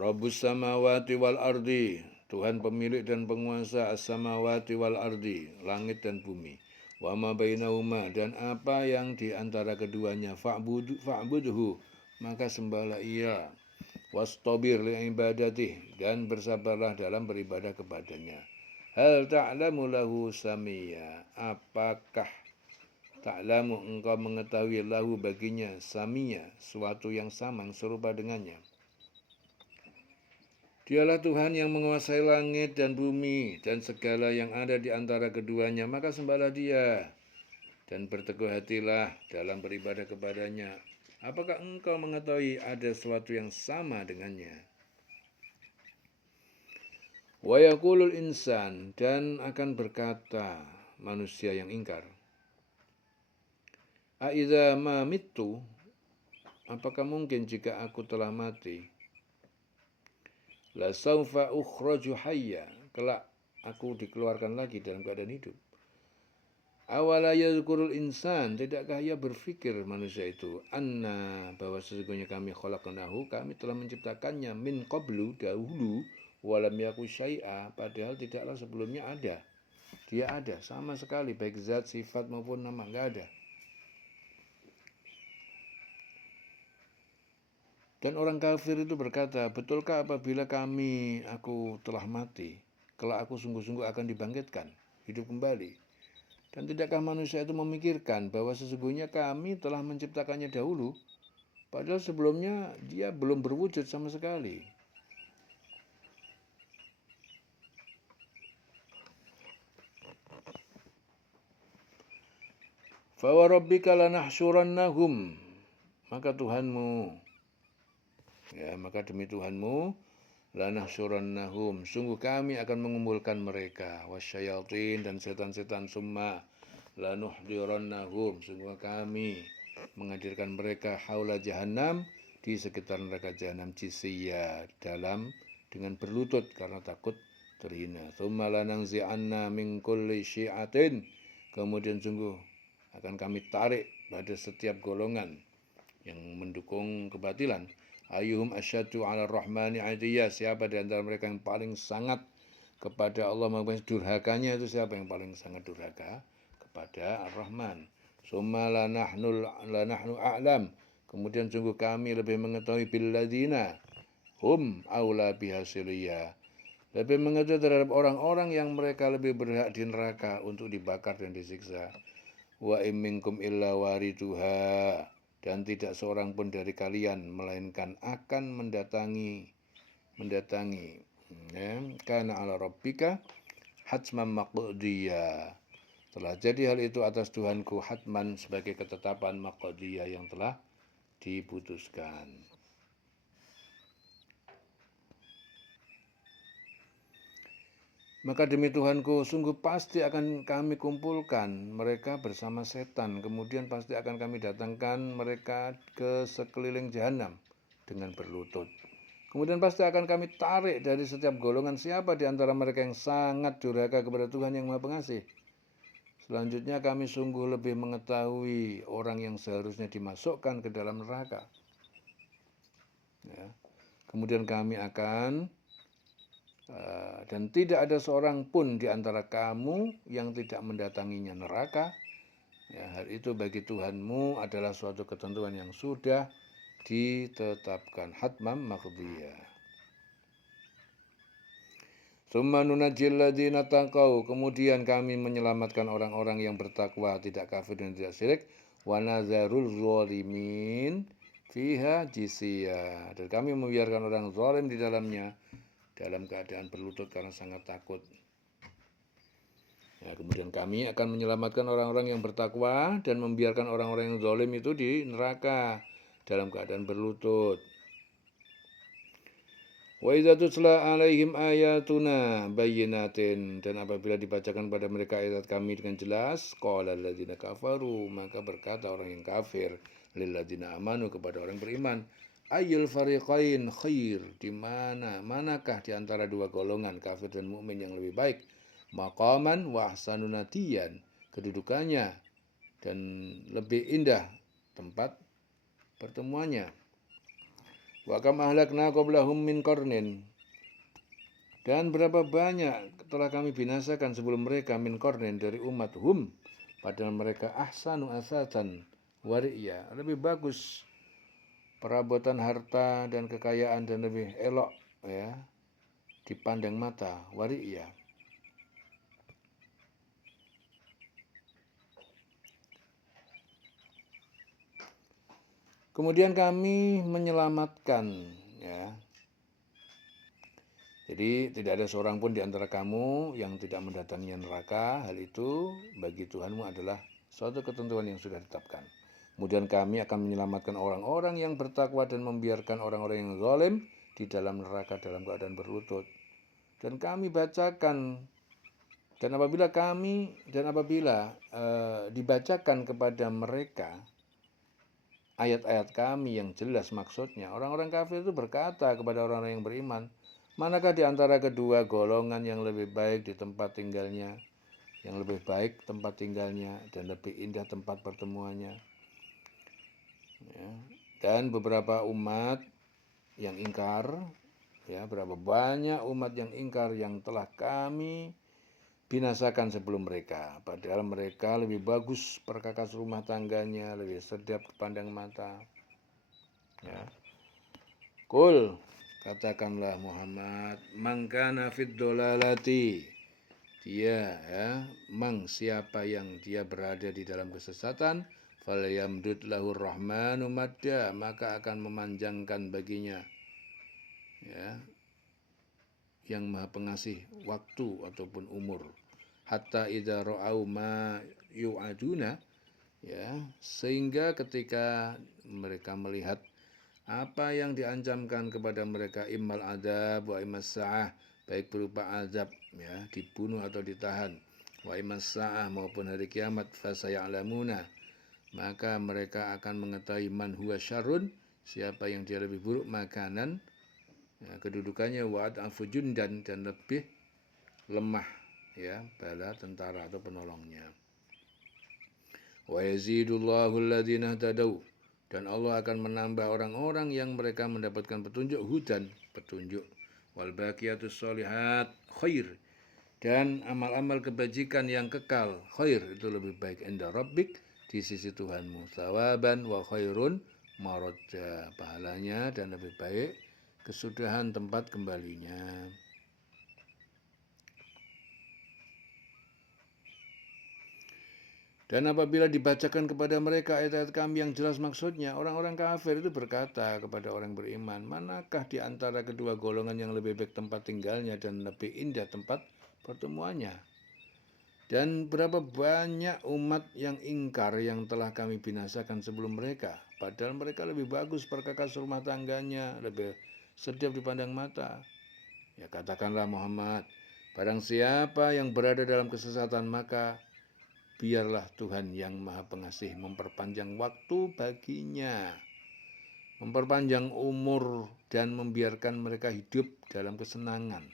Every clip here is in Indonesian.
Rabbus samawati wal ardi, Tuhan pemilik dan penguasa as-samawati wal ardi, langit dan bumi. Wa ma bainahuma, dan apa yang di antara keduanya. Fa'budhu, maka sembahlah ia. Wastabir li ibadatih, dan bersabarlah dalam beribadah kepadanya. Hal ta'lamu lahu samia, apakah ta'lamu engkau mengetahui lahu baginya samia, suatu yang sama, yang serupa dengannya. Dialah Tuhan yang menguasai langit dan bumi dan segala yang ada di antara keduanya, maka sembahlah dia dan berteguh hatilah dalam beribadah kepadanya. Apakah engkau mengetahui ada sesuatu yang sama dengannya? Wa yaqulul insan, dan akan berkata manusia yang ingkar, Aidza ma mittu, apakah mungkin jika aku telah mati? La saufa ukhraju hayya, kelak aku dikeluarkan lagi dalam keadaan hidup. Awala yadhkurul insan, tidakkah ia berpikir manusia itu, anna, bahwa sesungguhnya kami khalaqnahu, kami telah menciptakannya min qablu, dahulu, walam yaku syai'a, padahal tidaklah sebelumnya ada. Dia ada sama sekali, baik zat, sifat maupun nama, enggak ada. Dan orang kafir itu berkata, betulkah apabila aku telah mati, kelak aku sungguh-sungguh akan dibangkitkan, hidup kembali. Dan tidakkah manusia itu memikirkan bahwa sesungguhnya kami telah menciptakannya dahulu, padahal sebelumnya dia belum berwujud sama sekali. Fa wa rabbika lanahsyurannahum, maka Tuhanmu, maka demi Tuhanmu, lanahsyurannahum, sungguh kami akan mengumpulkan mereka, wasyayatin, dan setan-setan, summa lanuhdirannahum, sungguh kami menghadirkan mereka haula jahannam, di sekitar neraka jahanam, jisiyya, dengan berlutut karena takut terhina. Tsumma lananzi'anna min kulli syi'atin, kemudian sungguh akan kami tarik pada setiap golongan yang mendukung kebatilan. Ayyuhum asyaddu 'ala rahmani 'atiyya, siapa di antara mereka yang paling sangat kepada Allah, maksudnya durhakanya itu siapa yang paling sangat durhaka kepada Ar-Rahman. Summa lanahnu a'lam, kemudian sungguh kami lebih mengetahui billadzina hum aula bihasiliyya, lebih mengetahui terhadap orang-orang yang mereka lebih berhak di neraka untuk dibakar dan disiksa. Wa im minkum illa wariduha, dan tidak seorang pun dari kalian melainkan akan mendatangi kana ala rabbika hatman maqdiyya, telah jadi hal itu atas Tuhanku hatman, sebagai ketetapan, maqdiyya, yang telah diputuskan. Maka demi Tuhanku, sungguh pasti akan kami kumpulkan mereka bersama setan, kemudian pasti akan kami datangkan mereka ke sekeliling jahanam dengan berlutut. Kemudian pasti akan kami tarik dari setiap golongan siapa di antara mereka yang sangat durhaka kepada Tuhan yang Maha Pengasih. Selanjutnya kami sungguh lebih mengetahui orang yang seharusnya dimasukkan ke dalam neraka. Kemudian kami akan dan tidak ada seorang pun di antara kamu yang tidak mendatanginya neraka. Hal itu bagi Tuhanmu adalah suatu ketentuan yang sudah ditetapkan, hatmam maqdiyya. Tsumma nunajjil ladzina taqau, kemudian kami menyelamatkan orang-orang yang bertakwa, tidak kafir dan tidak syirik. Wa nazarul zalimin fiha jisiyya, dan kami membiarkan orang zalim di dalamnya dalam keadaan berlutut karena sangat takut. Kemudian kami akan menyelamatkan orang-orang yang bertakwa dan membiarkan orang-orang yang zalim itu di neraka dalam keadaan berlutut. Wa idza tutla alaihim ayatuna bayyinatin, dan apabila dibacakan pada mereka ayat kami dengan jelas, qala alladzina kafaru, maka berkata orang yang kafir, lil ladzina amanu, kepada orang beriman, ayyul fariqain khair, manakah di antara dua golongan kafir dan mukmin yang lebih baik, maqaman wa ahsanu nadiyan, kedudukannya dan lebih indah tempat pertemuannya. Wa kam ahlakna qablahum min qarnin. Dan berapa banyak telah kami binasakan sebelum mereka min qarnin dari umat hum, padahal mereka ahsanu asatan wari'ya, lebih bagus perabotan harta dan kekayaan dan lebih elok ya dipandang mata wari'ya. Kemudian kami menyelamatkan ya. Jadi tidak ada seorang pun di antara kamu yang tidak mendatangi neraka. Hal itu bagi Tuhanmu adalah suatu ketentuan yang sudah ditetapkan. Kemudian kami akan menyelamatkan orang-orang yang bertakwa dan membiarkan orang-orang yang zalim di dalam neraka dalam keadaan berlutut. Dan kami bacakan dan apabila dibacakan kepada mereka ayat-ayat kami yang jelas maksudnya, orang-orang kafir itu berkata kepada orang-orang yang beriman, manakah di antara kedua golongan yang lebih baik di tempat tinggalnya, yang lebih baik tempat tinggalnya dan lebih indah tempat pertemuannya. Ya. Dan beberapa umat yang ingkar, ya, berapa banyak umat yang ingkar yang telah kami binasakan sebelum mereka, padahal mereka lebih bagus perkakas rumah tangganya, lebih sedap dipandang mata. Ya. Kul, katakanlah Muhammad, mangkana fid dolalati, dia ya, siapa yang dia berada di dalam kesesatan, falyamdud lahur rahmanu madda, maka akan memanjangkan baginya ya yang maha pengasih waktu ataupun umur, hatta idza ra'au ma yu'aduna, ya, sehingga ketika mereka melihat apa yang diancamkan kepada mereka, immal adzab wa immas sa'ah, baik berupa azab ya, dibunuh atau ditahan, wa immas sa'ah maupun hari kiamat, fasaya'lamuna, maka mereka akan mengetahui man huwa syarrun, siapa yang dia lebih buruk makanan ya, kedudukannya, wa ad'afu jundan, dan lebih lemah ya bala tentara atau penolongnya. Wa yazidullahu alladhina tadau, dan Allah akan menambah orang-orang yang mereka mendapatkan petunjuk, hudan, petunjuk, wal baqiyatus sholihat khair, dan amal-amal kebajikan yang kekal, khair itu lebih baik inda rabbik, di sisi Tuhanmu, thawaban wa khairun maradda, pahalanya dan lebih baik kesudahan tempat kembalinya. Dan apabila dibacakan kepada mereka ayat-ayat kami yang jelas maksudnya, orang-orang kafir itu berkata kepada orang beriman, manakah di antara kedua golongan yang lebih baik tempat tinggalnya dan lebih indah tempat pertemuannya? Dan berapa banyak umat yang ingkar yang telah kami binasakan sebelum mereka, padahal mereka lebih bagus perkakas rumah tangganya, lebih sedap dipandang mata. Ya, katakanlah Muhammad, barang siapa yang berada dalam kesesatan, maka biarlah Tuhan yang Maha Pengasih memperpanjang waktu baginya, memperpanjang umur, dan membiarkan mereka hidup dalam kesenangan.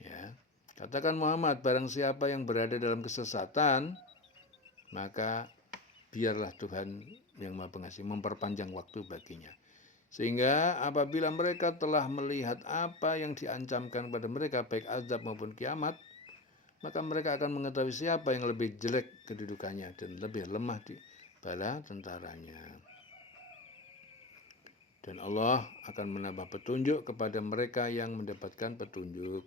Ya, katakan Muhammad, barang siapa yang berada dalam kesesatan, maka biarlah Tuhan yang Maha Pengasih memperpanjang waktu baginya. Sehingga apabila mereka telah melihat apa yang diancamkan kepada mereka, baik azab maupun kiamat, maka mereka akan mengetahui siapa yang lebih jelek kedudukannya dan lebih lemah di bala tentaranya. Dan Allah akan menambah petunjuk kepada mereka yang mendapatkan petunjuk.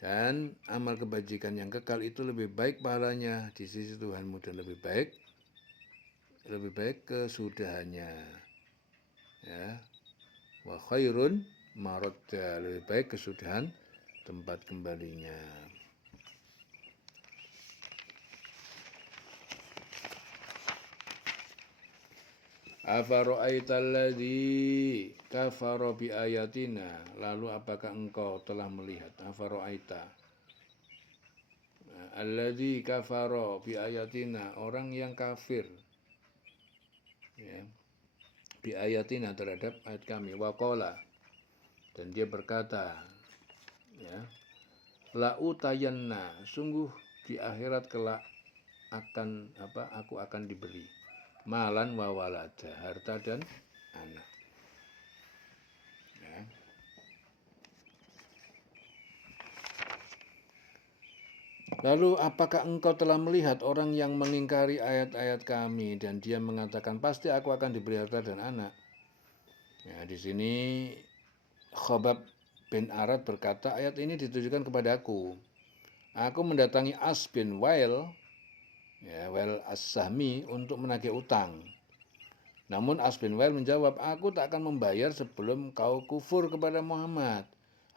Dan amal kebajikan yang kekal itu lebih baik pahalanya di sisi Tuhanmu dan lebih baik kesudahannya. Ya. Wa khairun maradda, lebih baik kesudahan tempat kembalinya. Afara'aital ladzi kafara bi ayatina, lalu apakah engkau telah melihat, afara'aita alladzi kafara bi ayatina, orang yang kafir ya bi ayatina, terhadap ayat kami, waqala, dan dia berkata ya, la utayanna, sungguh di akhirat kelak aku akan diberi malan wa walada, harta dan anak. Lalu apakah engkau telah melihat orang yang mengingkari ayat-ayat kami dan dia mengatakan pasti aku akan diberi harta dan anak? Ya, di sini Khobab bin Arad berkata ayat ini ditujukan kepadaku. Aku mendatangi As bin Wail, ya, Wail As-Sahmi untuk menagih utang. Namun As bin Wail menjawab, aku tak akan membayar sebelum kau kufur kepada Muhammad.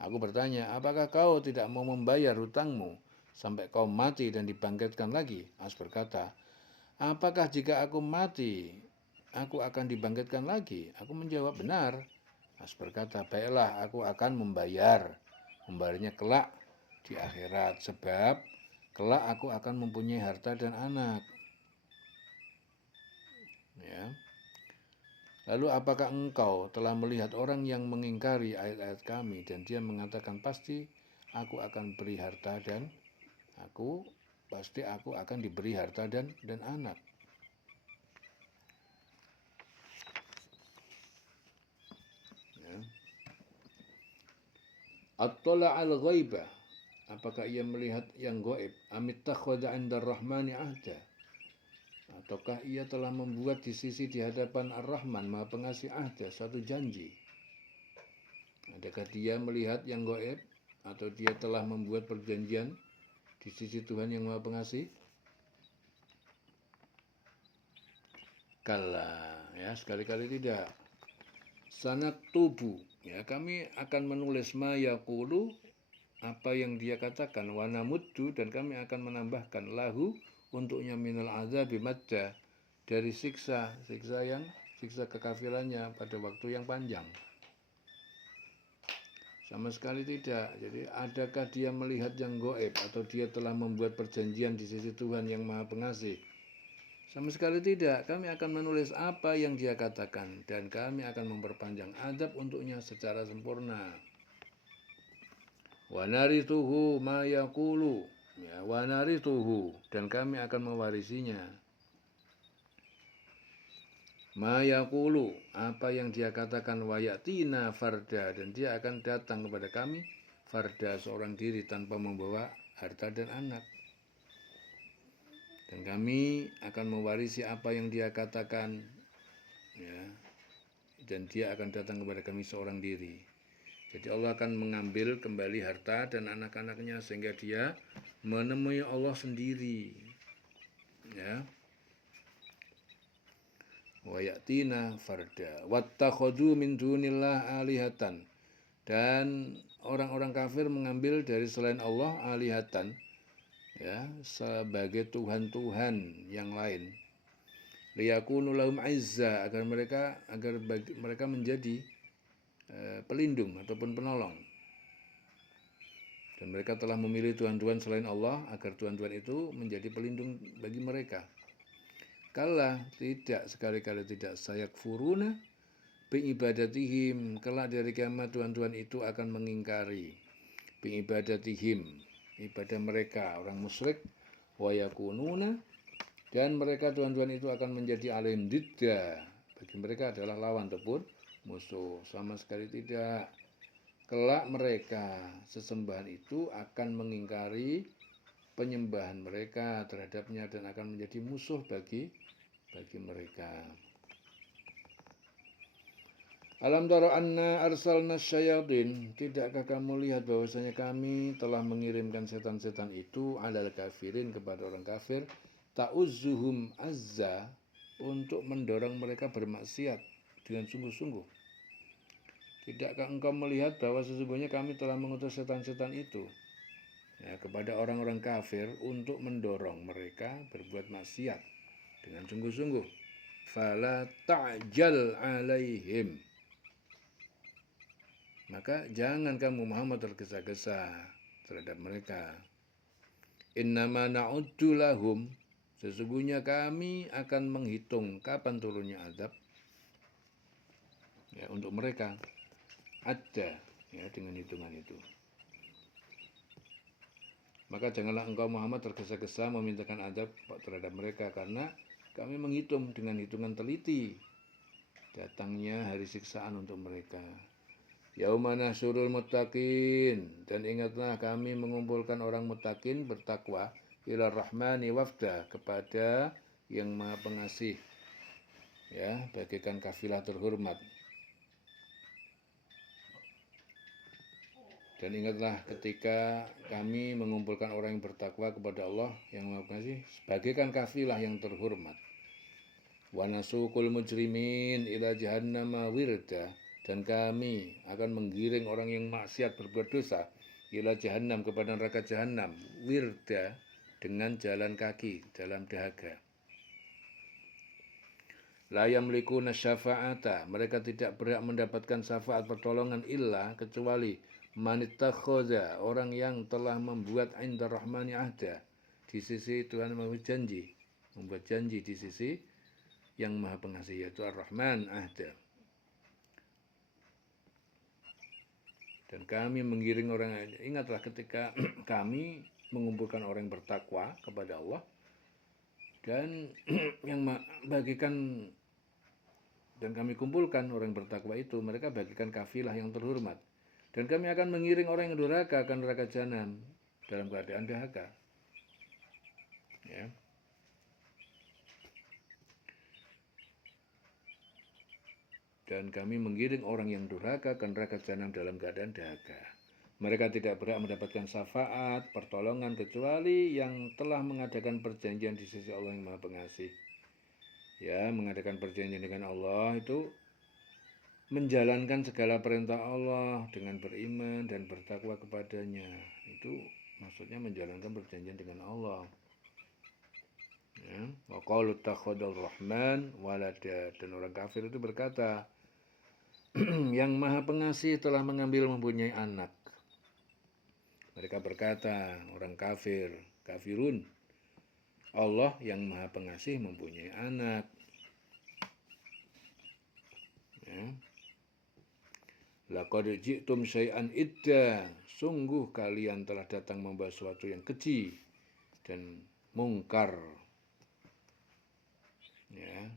Aku bertanya, apakah kau tidak mau membayar hutangmu sampai kau mati dan dibangkitkan lagi? As berkata, apakah jika aku mati, aku akan dibangkitkan lagi? Aku menjawab, benar. As berkata, baiklah aku akan membayarnya kelak di akhirat, sebab kelak aku akan mempunyai harta dan anak. Ya. Lalu apakah engkau telah melihat orang yang mengingkari ayat-ayat kami dan dia mengatakan pasti aku akan beri harta dan aku akan diberi harta dan anak. Ya. Attala al-ghaibah, apakah ia melihat yang gaib? Amittakhadha 'inda ar-rahmani ahda, ataukah ia telah membuat di sisi di hadapan Ar-Rahman Maha Pengasih ahda, satu janji? Adakah dia melihat yang gaib atau dia telah membuat perjanjian di sisi Tuhan yang Maha Pengasih? Kala, ya, sekali-kali tidak. Sanat tubuh, ya, kami akan menulis ma yaqulu, apa yang dia katakan, wa namuddu, dan kami akan menambahkan lahu untuknya minal azabi madda, dari siksa kekafirannya pada waktu yang panjang. Sama sekali tidak. Jadi adakah dia melihat yang gaib atau dia telah membuat perjanjian di sisi Tuhan yang Maha Pengasih? Sama sekali tidak. Kami akan menulis apa yang dia katakan dan kami akan memperpanjang azab untuknya secara sempurna. Wa narithuhu ma yaqulu, ya, wa narithuhu, dan kami akan mewarisinya. Ma yaqulu, apa yang dia katakan, wa yatina farda, dan dia akan datang kepada kami farda, seorang diri tanpa membawa harta dan anak. Dan kami akan mewarisi apa yang dia katakan, ya, dan dia akan datang kepada kami seorang diri. Jadi Allah akan mengambil kembali harta dan anak-anaknya sehingga dia menemui Allah sendiri. Ya. Wa yatina farda wattakhadhu min dunillah alihatan, dan orang-orang kafir mengambil dari selain Allah alihatan, ya, sebagai tuhan-tuhan yang lain. Liyakunu lahum izza, agar mereka menjadi pelindung ataupun penolong. Dan mereka telah memilih tuhan-tuhan selain Allah agar tuhan-tuhan itu menjadi pelindung bagi mereka. Kala, tidak, sekali-kali tidak. Sayakfuruna bi'ibadatihim, kelak dari kiamat tuhan-tuhan itu akan mengingkari bi'ibadatihim, ibadah mereka orang musyrik, wa yakununa, dan mereka tuhan-tuhan itu akan menjadi alim didda, bagi mereka adalah lawan ataupun musuh. Sama sekali tidak. Kelak mereka sesembahan itu akan mengingkari penyembahan mereka terhadapnya dan akan menjadi musuh bagi mereka. Alam tara anna arsalna syayatin, tidakkah kamu lihat bahwasanya kami telah mengirimkan setan-setan itu alal kafirin, kepada orang kafir, ta'uzzuhum azza, untuk mendorong mereka bermaksiat dengan sungguh-sungguh. Tidakkah engkau melihat bahwa sesungguhnya kami telah mengutus setan-setan itu, ya, kepada orang-orang kafir untuk mendorong mereka berbuat maksiat dengan sungguh-sungguh. Fala ta'jal alaihim, maka jangan kamu Muhammad tergesa-gesa terhadap mereka. Innama na'uddu lahum, sesungguhnya kami akan menghitung kapan turunnya azab, ya, untuk mereka. Ada, ya, dengan hitungan itu. Maka janganlah engkau Muhammad tergesa-gesa memintakan azab terhadap mereka, karena kami menghitung dengan hitungan teliti datangnya hari siksaan untuk mereka. Yauma nahsyurul muttaqin, dan ingatlah kami mengumpulkan orang muttaqin bertakwa ila rahmani wafda, kepada yang Maha Pengasih, ya, bagaikan kafilah terhormat. Dan ingatlah ketika kami mengumpulkan orang yang bertakwa kepada Allah yang Maha Pengasih bagaikan kafilah yang terhormat. Wa nasukul mujrimin ila jahannama wirda, dan kami akan menggiring orang yang maksiat berbuat dosa ila jahannam, kepada neraka jahannam, wirda, dengan jalan kaki dalam dahaga. La yamlikuna syafa'ata, mereka tidak berhak mendapatkan syafaat pertolongan illa, kecuali manittakhadha, orang yang telah membuat inda rahmani ahda, di sisi Tuhan membuat janji di sisi yang Maha Pengasih, yaitu Ar-Rahman ahda. Dan kami menggiring orang, ingatlah ketika kami mengumpulkan orang yang bertakwa kepada Allah, dan yang bagikan, dan kami kumpulkan orang yang bertakwa itu, mereka bagikan kafilah yang terhormat. Dan kami akan mengiring orang yang durhaka ke neraka jahanam dalam keadaan dahaga. Ya. Dan kami menggiring orang yang durhaka ke neraka jahanam dalam keadaan dahaga. Mereka tidak berhak mendapatkan syafaat, pertolongan, kecuali yang telah mengadakan perjanjian di sisi Allah yang Maha Pengasih. Ya, mengadakan perjanjian dengan Allah itu menjalankan segala perintah Allah dengan beriman dan bertakwa kepadanya. Itu maksudnya menjalankan perjanjian dengan Allah. Ya, wa qalu takhadar rahman walada, dan orang kafir itu berkata, yang Maha Pengasih telah mempunyai anak. Mereka berkata, orang kafirun, Allah yang Maha Pengasih mempunyai anak. Ya. Laqad ji'tum syai'an idda, sungguh kalian telah datang membawa sesuatu yang keji dan mungkar. Ya.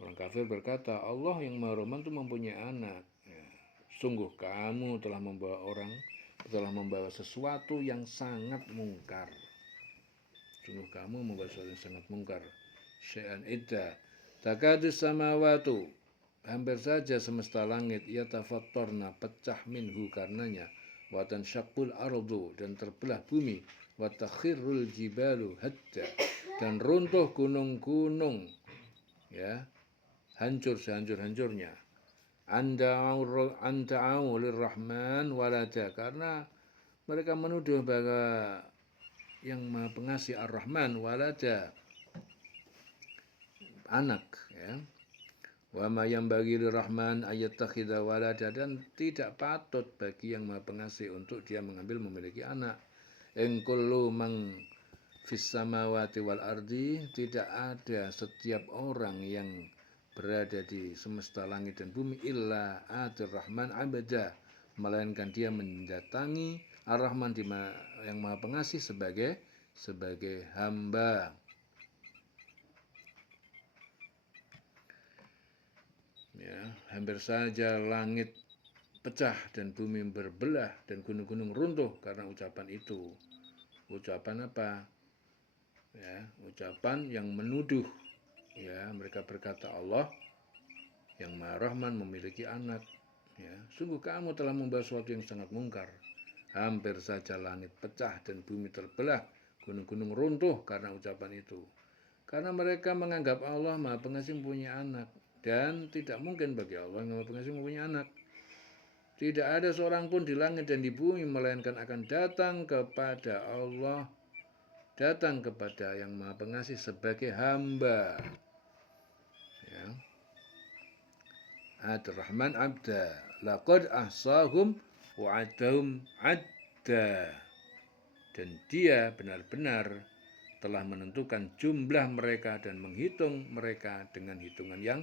Orang kafir berkata, Allah yang Maha Rahman itu mempunyai anak. Ya. Sungguh kamu telah membawa sesuatu yang sangat mungkar. Sungguh kamu membawa sesuatu yang sangat mungkar. Syai'an idda. Takadus samawatu, hampir saja semesta langit, yatafattarna, pecah minhu karenanya, wa tansyaqqul ardu, dan terbelah bumi, wa takhirrul jibalu hadda, dan runtuh gunung-gunung, ya, hancur sehancur-hancurnya. Anda'u lirrahman walada, karena mereka menuduh bahwa yang Maha Pengasih Ar-Rahman walada, anak, ya. Wa ma yanbaghi lirrahman ayattakhidha walada, dan tidak patut bagi yang Maha Pengasih untuk dia memiliki anak. In kullu man fis samawati wal ardi, tidak ada setiap orang yang berada di semesta langit dan bumi illa atir rahman abada, melainkan dia mendatangi Ar-Rahman yang Maha Pengasih sebagai hamba. Ya, hampir saja langit pecah dan bumi berbelah dan gunung-gunung runtuh karena ucapan itu. Ucapan apa? Ya, ucapan yang menuduh. Ya, mereka berkata Allah yang Maha Rahman memiliki anak. Ya, sungguh kamu telah membawa sesuatu yang sangat mungkar. Hampir saja langit pecah dan bumi terbelah, gunung-gunung runtuh karena ucapan itu. Karena mereka menganggap Allah Maha Pengasih mempunyai anak. Dan tidak mungkin bagi Allah yang Maha Pengasih mempunyai anak. Tidak ada seorang pun di langit dan di bumi, melainkan akan datang kepada Allah, datang kepada yang Maha Pengasih sebagai hamba. Ya. Ar-Rahman abda, laqad ahsahum wa adahum adda, dan dia benar-benar telah menentukan jumlah mereka dan menghitung mereka dengan hitungan yang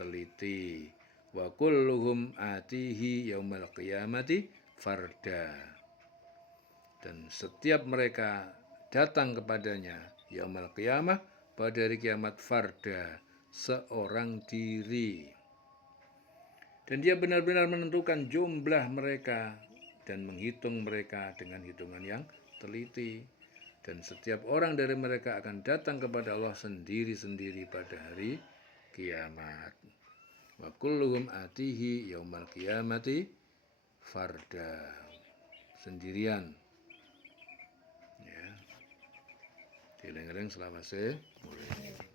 teliti. Wa kulluhum atihi yaumal qiyamati farda, dan setiap mereka datang kepadanya yaumal qiyamah, pada hari kiamat, farda, seorang diri. Dan dia benar-benar menentukan jumlah mereka dan menghitung mereka dengan hitungan yang teliti. Dan setiap orang dari mereka akan datang kepada Allah sendiri-sendiri pada hari kiamat. Wa kulluhum atihi yaumal qiyamati farda. Sendirian. Ya. Dileng-leng selama semulai.